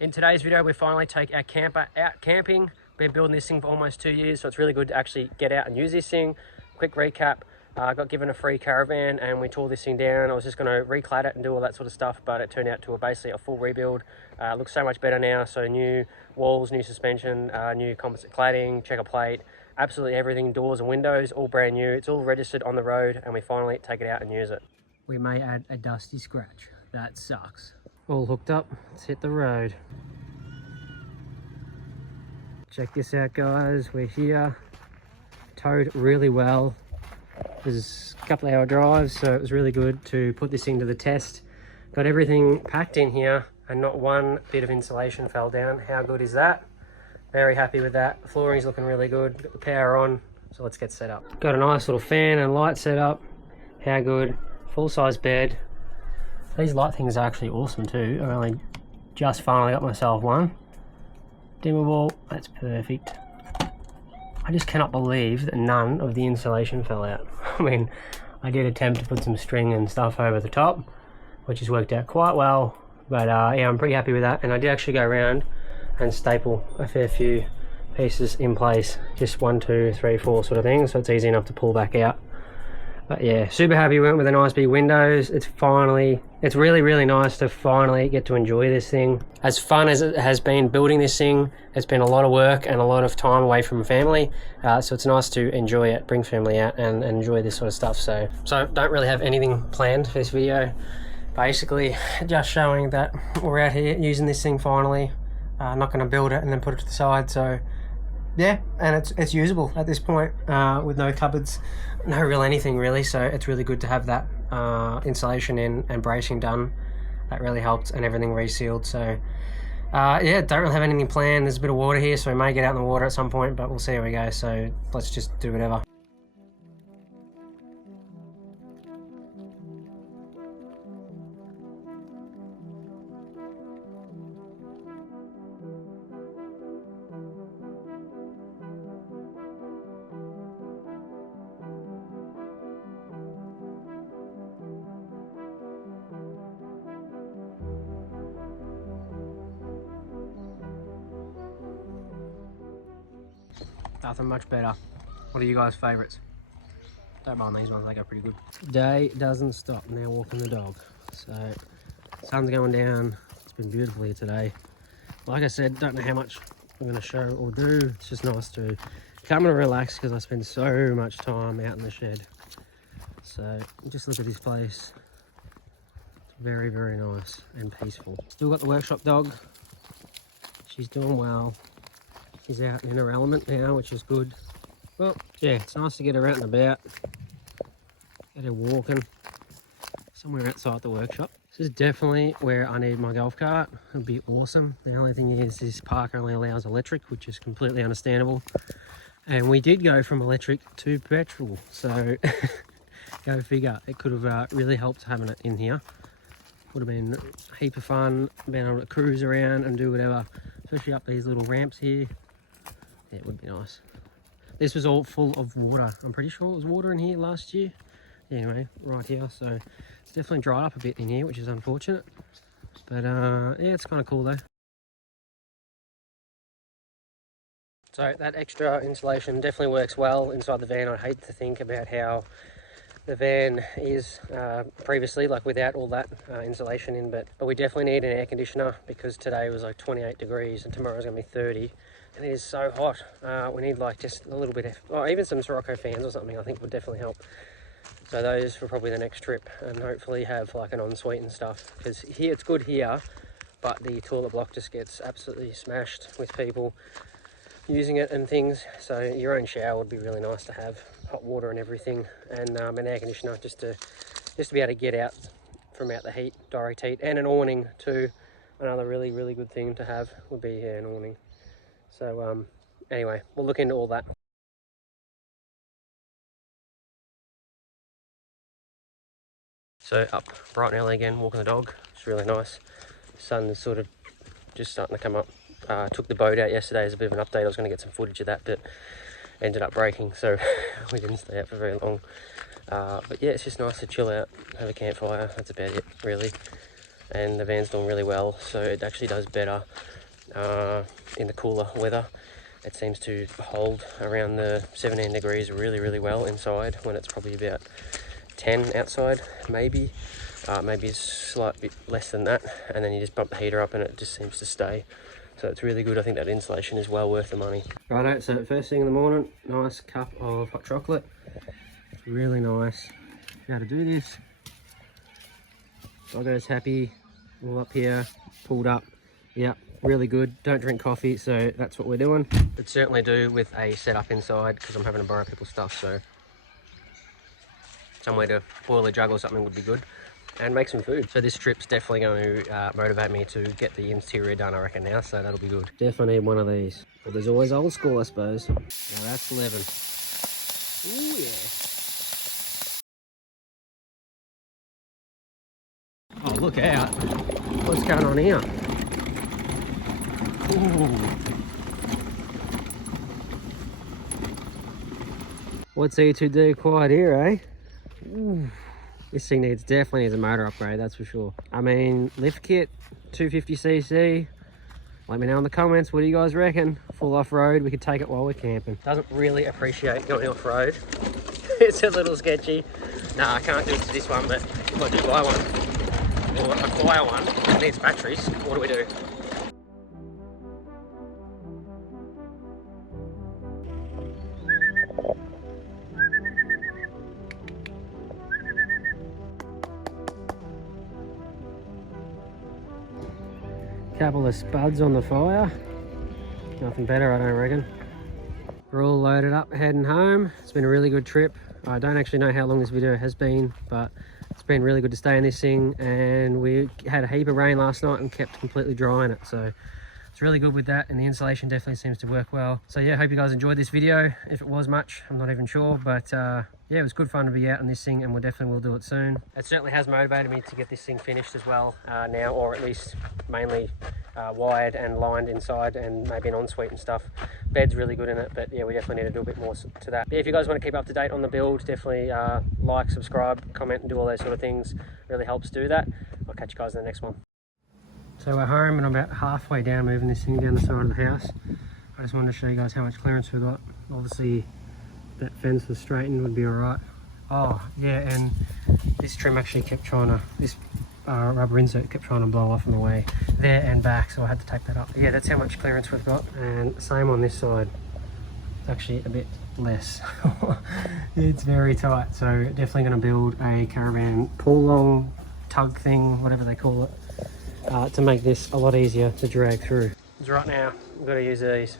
In today's video, we finally take our camper out camping. Been building this thing for almost 2 years, so it's really good to actually get out and use this thing. Quick recap, I got given a free caravan and we tore this thing down. I was just going to reclad it and do all that sort of stuff, but it turned out to basically a full rebuild. Looks so much better now, so new walls, new suspension, new composite cladding, checker plate, absolutely everything, doors and windows, all brand new. It's all registered on the road and we finally take it out and use it. We may add a dusty scratch. That sucks. All hooked up, let's hit the road. Check this out, guys, we're here. Towed really well. It was a couple of hour drive, so it was really good to put this thing to the test. Got everything packed in here and not one bit of insulation fell down. How good is that? Very happy with that. The flooring's looking really good. Got the power on, so let's get set up. Got a nice little fan and light set up. How good. Full-size bed. These light things are actually awesome too. I've only just finally got myself one. Dimmable, that's perfect. I just cannot believe that none of the insulation fell out. I mean, I did attempt to put some string and stuff over the top, which has worked out quite well. But yeah, I'm pretty happy with that. And I did actually go around and staple a fair few pieces in place. Just 1, 2, 3, 4 sort of things, so it's easy enough to pull back out. But yeah, super happy we went with the nice big windows. It's really, really nice to finally get to enjoy this thing. As fun as it has been building this thing, it's been a lot of work and a lot of time away from family. So it's nice to enjoy it, bring family out and enjoy this sort of stuff. So don't really have anything planned for this video. Basically, just showing that we're out here using this thing finally. Not gonna build it and then put it to the side. So yeah, and it's usable at this point with no cupboards, no real anything really, so it's really good to have that insulation in and bracing done. That really helped, and everything resealed. So yeah, don't really have anything planned. There's a bit of water here, so we may get out in the water at some point, but we'll see how we go. So let's just do whatever. Nothing much better. What are you guys' favourites? Don't mind these ones, they go pretty good. Day doesn't stop, now walking the dog. So, sun's going down. It's been beautiful here today. Like I said, don't know how much I'm going to show or do. It's just nice to come and relax because I spend so much time out in the shed. So, just look at this place. It's very, very nice and peaceful. Still got the workshop dog. She's doing well. She's out in her element now, which is good. Well, yeah, it's nice to get her out and about. Get her walking somewhere outside the workshop. This is definitely where I need my golf cart. It'd be awesome. The only thing is this park only allows electric, which is completely understandable. And we did go from electric to petrol, so go figure. It could have really helped having it in here. Would have been a heap of fun, being able to cruise around and do whatever, especially up these little ramps here. Yeah, it would be nice. This was all full of water. I'm pretty sure it was water in here last year. Anyway, right here. So it's definitely dried up a bit in here, which is unfortunate. But yeah, it's kind of cool though. So that extra insulation definitely works well inside the van. I hate to think about how the van is previously, like without all that insulation in, but we definitely need an air conditioner because today was like 28 degrees and tomorrow's gonna be 30. And it is so hot. We need like just a little bit of, oh, even some Sirocco fans or something I think would definitely help. So those for probably the next trip, and hopefully have like an ensuite and stuff, because here it's good here, but the toilet block just gets absolutely smashed with people using it and things. So your own shower would be really nice to have, hot water and everything, and an air conditioner just to be able to get out from out the heat, direct heat, and an awning too. Another really, really good thing to have would be an awning. So anyway, we'll look into all that. So up bright and early again, walking the dog. It's really nice. The sun is sort of just starting to come up. Took the boat out yesterday as a bit of an update. I was going to get some footage of that, but ended up breaking, so we didn't stay out for very long. But yeah, it's just nice to chill out, have a campfire. That's about it, really. and the van's doing really well, so it actually does better in the cooler weather. It seems to hold around the 17 degrees really well inside, when it's probably about 10 outside, maybe a slight bit less than that, and then you just bump the heater up and it just seems to stay. So it's really good. I think that insulation is well worth the money. Righto, so first thing in the morning, nice cup of hot chocolate. It's really nice. How to do this. Doggo's happy, all up here, pulled up. Yep, really good. Don't drink coffee, so that's what we're doing. Could certainly do with a setup inside, because I'm having to borrow people's stuff, so somewhere to boil a jug or something would be good. And make some food. So this trip's definitely going to motivate me to get the interior done, I reckon, now, so that'll be good. Definitely need one of these. Well, there's always old school, I suppose. Now that's 11. Ooh, yeah. Oh, look out. What's going on here? Ooh. What's E2D quiet here, eh? Ooh. This thing definitely needs a motor upgrade, that's for sure. I mean, lift kit, 250cc. Let me know in the comments, what do you guys reckon? Full off-road, we could take it while we're camping. Doesn't really appreciate going off-road. It's a little sketchy. Nah, I can't do it to this one, but if I do buy one, or acquire one, it needs batteries, what do we do? Couple of spuds on the fire. Nothing better, I don't reckon. We're all loaded up, heading home. It's been a really good trip. I don't actually know how long this video has been, but it's been really good to stay in this thing, and we had a heap of rain last night and kept completely dry in it, so it's really good with that, and the insulation definitely seems to work well. So yeah, hope you guys enjoyed this video. If it was much, I'm not even sure, but yeah, it was good fun to be out on this thing, and we definitely will do it soon. It certainly has motivated me to get this thing finished as well now, or at least mainly wired and lined inside, and maybe an ensuite and stuff. Bed's really good in it, but yeah, we definitely need to do a bit more to that. But yeah, if you guys want to keep up to date on the build, definitely like, subscribe, comment, and do all those sort of things. It really helps do that. I'll catch you guys in the next one. So we're home, and I'm about halfway down moving this thing down the side of the house. I just wanted to show you guys how much clearance we got. Obviously that fence was straightened, would be alright. Oh yeah, and this trim actually kept trying to, this rubber insert kept trying to blow off on the way there and back, so I had to take that up. But yeah, that's how much clearance we've got, and same on this side. It's actually a bit less. It's very tight, so definitely going to build a caravan pull long tug thing, whatever they call it, to make this a lot easier to drag through. Right now, I've got to use these.